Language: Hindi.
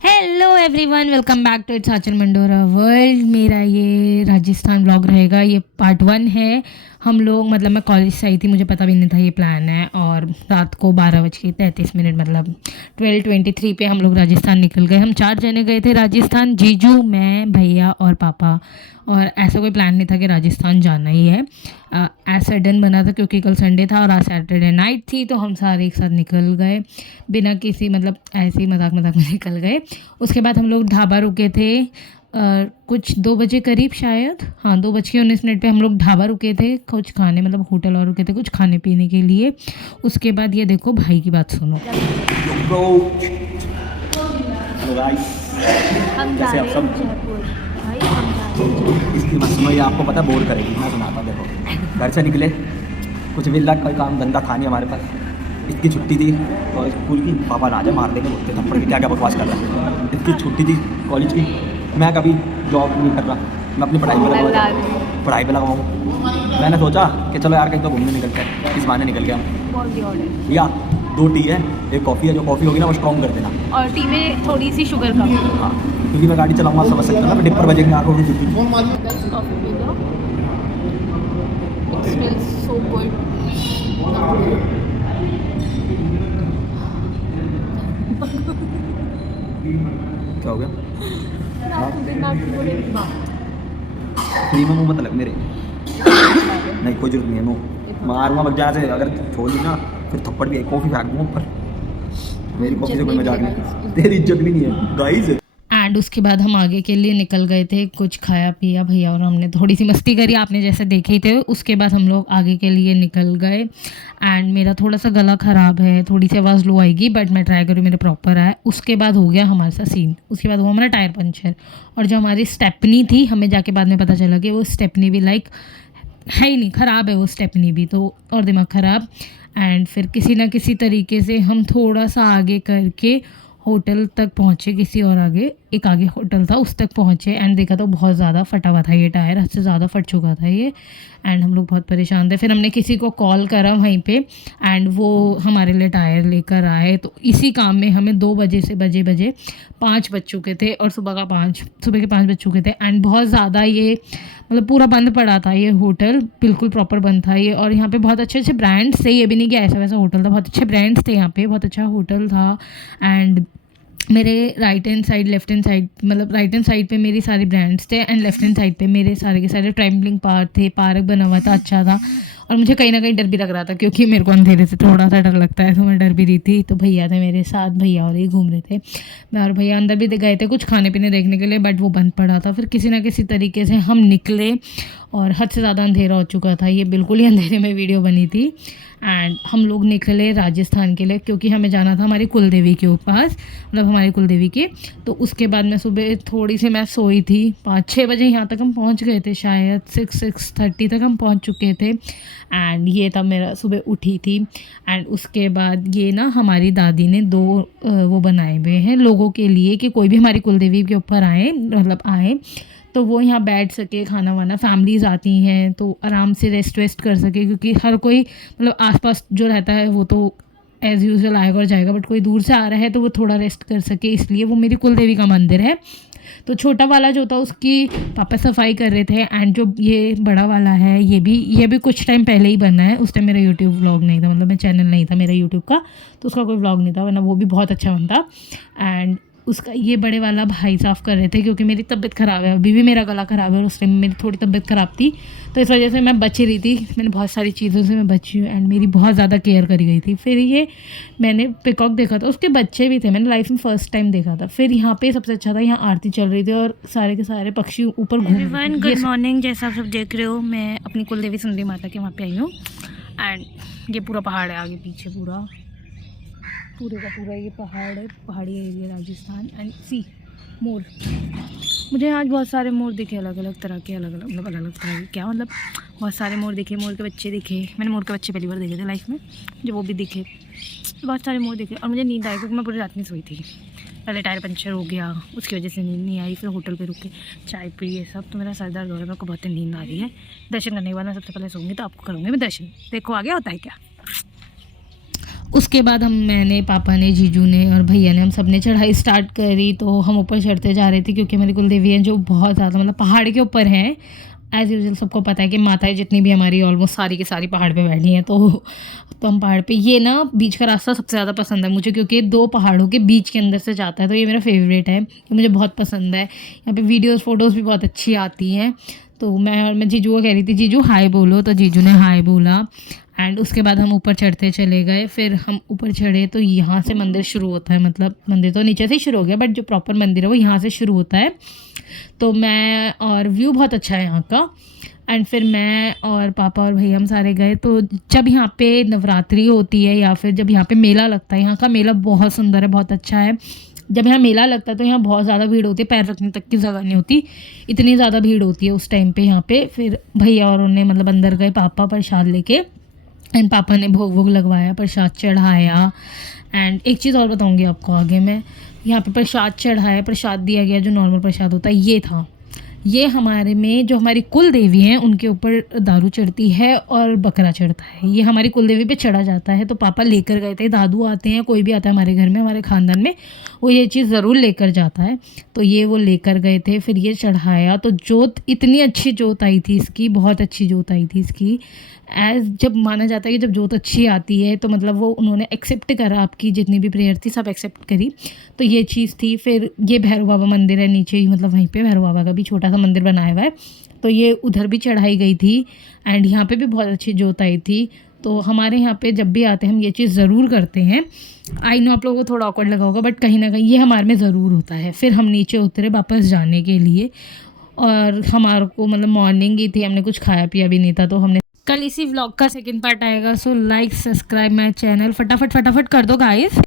Hello everyone, welcome back to it's Aachal Mandora world. मेरा ये राजस्थान व्लॉग रहेगा। ये पार्ट 1 है। हम लोग मतलब मैं कॉलेज से आई थी, मुझे पता भी नहीं था ये प्लान है, और रात को 12:33 मतलब 12:23 पे हम लोग राजस्थान निकल गए। हम 4 जने गए थे राजस्थान, जीजू, मैं, भैया और पापा। और ऐसा कोई प्लान नहीं था कि राजस्थान जाना ही है। एज सडन बना था क्योंकि कल संडे था और आज सैटरडे नाइट थी, तो हम सारे एक साथ निकल गए बिना किसी मतलब ऐसे ही मजाक मजाक में निकल गए। उसके बाद हम लोग ढाबा रुके थे कुछ 2 बजे करीब, शायद हाँ 2:19 पे हम लोग ढाबा रुके थे कुछ खाने, मतलब होटल और रुके थे कुछ खाने पीने के लिए। उसके बाद ये देखो भाई की बात सुनो। हेलो गाइस, हम जा कैसे रहे आप हैं सब? जयपुर। भाई हम जा रहे हैं जयपुर। इसकी मत सुनो, ये आपको पता बोर करेगी। मैं सुनाता हूँ, देखो घर से निकले, कुछ विला का काम धंधा था नहीं हमारे पास। इसकी छुट्टी थी और स्कूल की, पापा राजा मार देंगे बोलते थप्पड़ की, क्या क्या बकवास कर रहा है। इसकी छुट्टी थी कॉलेज की, मैं कभी जॉब नहीं कर रहा, मैं अपनी पढ़ाई पर लगाऊँ। मैंने सोचा कि चलो यार कहीं तो घूमने निकलते हैं, इस बहाने निकल गया। या 2 टी है, एक कॉफ़ी है, जो कॉफ़ी होगी ना वो स्ट्रॉन्ग कर देना, और टी में थोड़ी सी शुगर कम। हाँ क्योंकि मैं गाड़ी चलाऊंगा, समझ सकता हूँ ना, डिपर बजेंगे आँखों की छुट्टी। Coffee P low. It smells so good. क्या हो गया? बिना फ्री में मुँह मत लग मेरे, नहीं कोई जरूरत नहीं है। नो मारूंगा बच्चा से, अगर छोड़ दी ना फिर थप्पड़ भी कॉफ़ी फेंक दूँगा ऊपर। मेरी कॉफ़ी से कोई मजाक नहीं, तेरी इज्जत भी नहीं है गाइस। एंड उसके बाद हम आगे के लिए निकल गए थे, कुछ खाया पिया भैया और हमने थोड़ी सी मस्ती करी, आपने जैसे देखे ही थे। उसके बाद हम लोग आगे के लिए निकल गए। एंड मेरा थोड़ा सा गला ख़राब है, थोड़ी सी आवाज़ लो आएगी, बट मैं ट्राई करूँ मेरे प्रॉपर आए। उसके बाद हो गया हमारे साथ सीन, उसके बाद हुआ हमारा टायर पंचर। और जो हमारी स्टेपनी थी, हमें जाके बाद में पता चला कि वो स्टेपनी भी लाइक है ही नहीं, ख़राब है वो स्टेपनी भी, तो और दिमाग ख़राब। एंड फिर किसी ना किसी तरीके से हम थोड़ा सा आगे करके होटल तक पहुँचे, किसी और आगे, एक आगे होटल था उस तक पहुँचे। एंड देखा तो बहुत ज़्यादा फटा हुआ था ये टायर, हद से ज़्यादा फट चुका था ये। एंड हम लोग बहुत परेशान थे। फिर हमने किसी को कॉल करा वहीं पे, एंड वो हमारे लिए टायर लेकर आए। तो इसी काम में हमें 2 बजे से बजे 5 बज चुके थे, और सुबह के 5 बज चुके थे। एंड बहुत ज़्यादा ये मतलब पूरा बंद पड़ा था ये होटल, बिल्कुल प्रॉपर बंद था ये। और यहाँ पे बहुत अच्छे अच्छे ब्रांड्स थे, ये भी नहीं कि ऐसा वैसा होटल था, बहुत अच्छे ब्रांड्स थे यहाँ पे, बहुत अच्छा होटल था। एंड मेरे right hand side, left hand side, मतलब राइट हैंड साइड पे मेरी सारी ब्रांड्स थे, एंड लेफ्ट हैंड साइड पे मेरे सारे के सारे ट्रैम्पलिंग पार्क थे, पार्क बना हुआ था, अच्छा था। और मुझे कहीं ना कहीं डर भी लग रहा था क्योंकि मेरे को अंधेरे से थोड़ा सा डर लगता है, तो मैं डर भी रही थी। तो भैया थे मेरे साथ, भैया और ये घूम रहे थे। मैं और भैया अंदर भी गए थे कुछ खाने पीने देखने के लिए, बट वो बंद पड़ा था। फिर किसी ना किसी तरीके से हम निकले, और हद से ज़्यादा अंधेरा हो चुका था, ये बिल्कुल ही अंधेरे में वीडियो बनी थी। एंड हम लोग निकले राजस्थान के लिए क्योंकि हमें जाना था हमारी कुलदेवी के पास, मतलब हमारी कुलदेवी के। तो उसके बाद मैं सुबह थोड़ी सी मैं सोई थी, 5-6 बजे यहाँ तक हम पहुँच गए थे, शायद 6-6:30 तक हम पहुँच चुके थे। एंड ये तब मेरा सुबह उठी थी। एंड उसके बाद ये ना हमारी दादी ने 2 वो बनाए हुए हैं लोगों के लिए कि कोई भी हमारी कुलदेवी के ऊपर आए, मतलब आए तो वो यहाँ बैठ सके, खाना वाना, फैमिलीज़ आती हैं तो आराम से रेस्ट वेस्ट कर सके, क्योंकि हर कोई मतलब आसपास जो रहता है वो तो एज़ यूजुअल आएगा और जाएगा, बट कोई दूर से आ रहा है तो वो थोड़ा रेस्ट कर सके, इसलिए वो मेरी कुलदेवी का मंदिर है। तो छोटा वाला जो था उसकी पापा सफाई कर रहे थे। एंड जो ये बड़ा वाला है ये भी कुछ टाइम पहले ही बना है, उस टाइम मेरा यूट्यूब व्लॉग नहीं था, मतलब मैं चैनल नहीं था मेरा यूट्यूब का, तो उसका कोई व्लॉग नहीं था, वरना वो भी बहुत अच्छा बनता। एंड उसका ये बड़े वाला भाई साफ़ कर रहे थे क्योंकि मेरी तबीयत ख़राब है, अभी भी मेरा गला ख़राब है, और उस टाइम मेरी थोड़ी तबीयत ख़राब थी, तो इस वजह से मैं बच रही थी। मैंने बहुत सारी चीज़ों से मैं बची हूँ, एंड मेरी बहुत ज़्यादा केयर करी गई थी। फिर ये मैंने पिकॉक देखा था, उसके बच्चे भी थे, मैंने लाइफ में फ़र्स्ट टाइम देखा था। फिर यहाँ पे सबसे अच्छा था, यहाँ आरती चल रही थी और सारे के सारे पक्षी ऊपर घूम रहे थे। गुड मॉर्निंग, जैसा आप सब देख रहे हो मैं अपनी कुलदेवी सुंदरी माता के वहाँ पे आई हूँ। एंड ये पूरा पहाड़ है आगे पीछे, पूरे का पूरा ये पहाड़ है, पहाड़ी एरिया राजस्थान। एंड सी मोर, मुझे आज बहुत सारे मोर दिखे, अलग अलग तरह के, अलग अलग तरह के, क्या मतलब बहुत सारे मोर दिखे, मोर के बच्चे दिखे। मैंने मोर के बच्चे पहली बार देखे थे लाइफ में, जो वो भी दिखे, बहुत सारे मोर दिखे। और मुझे नींद आई क्योंकि मैं पूरी रात में सोई थी। पहले टायर पंचर हो गया, उसकी वजह से नींद नहीं आई, फिर होटल पे रुक के चाय पी, ये सब, तो मेरा सर दर्द हो रहा है, मेरे को बहुत नींद आ रही है। दर्शन करने के बाद मैं सबसे पहले सोऊंगी, तो आपको करूँगी मैं दर्शन, देखो आगे होता है क्या। उसके बाद मैंने, पापा ने, जीजू ने और भैया ने, हम सब ने चढ़ाई स्टार्ट करी। तो हम ऊपर चढ़ते जा रहे थे क्योंकि हमारी कुल देवी हैं जो बहुत ज़्यादा मतलब पहाड़ के ऊपर हैं। एज़ यूजुअल सबको पता है कि माताएं जितनी भी हमारी ऑलमोस्ट सारी की सारी पहाड़ पे बैठी हैं। तो हम पहाड़ पे, ये ना बीच का रास्ता सबसे ज़्यादा पसंद है मुझे क्योंकि 2 पहाड़ों के बीच के अंदर से जाता है। तो ये मेरा फेवरेट है, ये मुझे बहुत पसंद है। यहाँ पे वीडियोस फ़ोटोज़ भी बहुत अच्छी आती हैं। तो मैं जीजू को कह रही थी, जीजू हाय बोलो, तो जीजू ने हाय बोला। एंड उसके बाद हम ऊपर चढ़ते चले गए। फिर हम ऊपर चढ़े तो यहाँ से मंदिर शुरू होता है, मतलब मंदिर तो नीचे से ही शुरू हो गया बट जो प्रॉपर मंदिर है वो यहाँ से शुरू होता है। तो मैं, और व्यू बहुत अच्छा है यहाँ का। एंड फिर मैं और पापा और भैया हम सारे गए। तो जब यहाँ पे नवरात्रि होती है या फिर जब यहाँ पे मेला लगता है, यहाँ का मेला बहुत सुंदर है, बहुत अच्छा है। जब यहाँ मेला लगता है तो यहाँ बहुत ज़्यादा भीड़ होती है, पैर रखने तक की जगह नहीं होती, इतनी ज़्यादा भीड़ होती है उस टाइम पे यहाँ पे। फिर भैया और उन्हें मतलब अंदर गए पापा प्रसाद लेके, एंड पापा ने भोग वोग लगवाया, प्रसाद चढ़ाया। एंड एक चीज़ और बताऊँगी आपको आगे मैं, यहाँ पे प्रसाद चढ़ाया, प्रसाद दिया गया जो नॉर्मल प्रसाद होता है ये था। ये हमारे में जो हमारी कुल देवी हैं उनके ऊपर दारू चढ़ती है और बकरा चढ़ता है, ये हमारी कुल देवी पे चढ़ा जाता है। तो पापा लेकर गए थे, दादू आते हैं, कोई भी आता है हमारे घर में, हमारे ख़ानदान में, वो ये चीज़ ज़रूर लेकर जाता है। तो ये वो लेकर गए थे, फिर ये चढ़ाया। तो जोत, इतनी अच्छी जोत आई थी इसकी, बहुत अच्छी जोत आई थी इसकी। जब माना जाता है कि जब जोत अच्छी आती है तो मतलब वो उन्होंने एक्सेप्ट करा, आपकी जितनी भी प्रेयर थी सब एक्सेप्ट करी। तो ये चीज़ थी। फिर ये भैरव बाबा मंदिर है नीचे ही, मतलब वहीं पे भैरव बाबा का भी छोटा सा मंदिर बनाया हुआ है। तो ये उधर भी चढ़ाई गई थी एंड यहाँ पे भी बहुत अच्छी जोत आई थी। तो हमारे यहाँ पे जब भी आते हैं हम ये चीज़ ज़रूर करते हैं। आई नो आप लोगों को थोड़ा ऑकवर्ड लगा होगा बट कहीं ना कहीं ये हमारे में ज़रूर होता है। फिर हम नीचे उतरे वापस जाने के लिए, और हमारे को मतलब मॉर्निंग ही थी, हमने कुछ खाया पिया भी नहीं था। तो हमने, कल इसी व्लॉग का सेकंड पार्ट आएगा, so like subscribe my channel, फटाफट कर दो गाइस।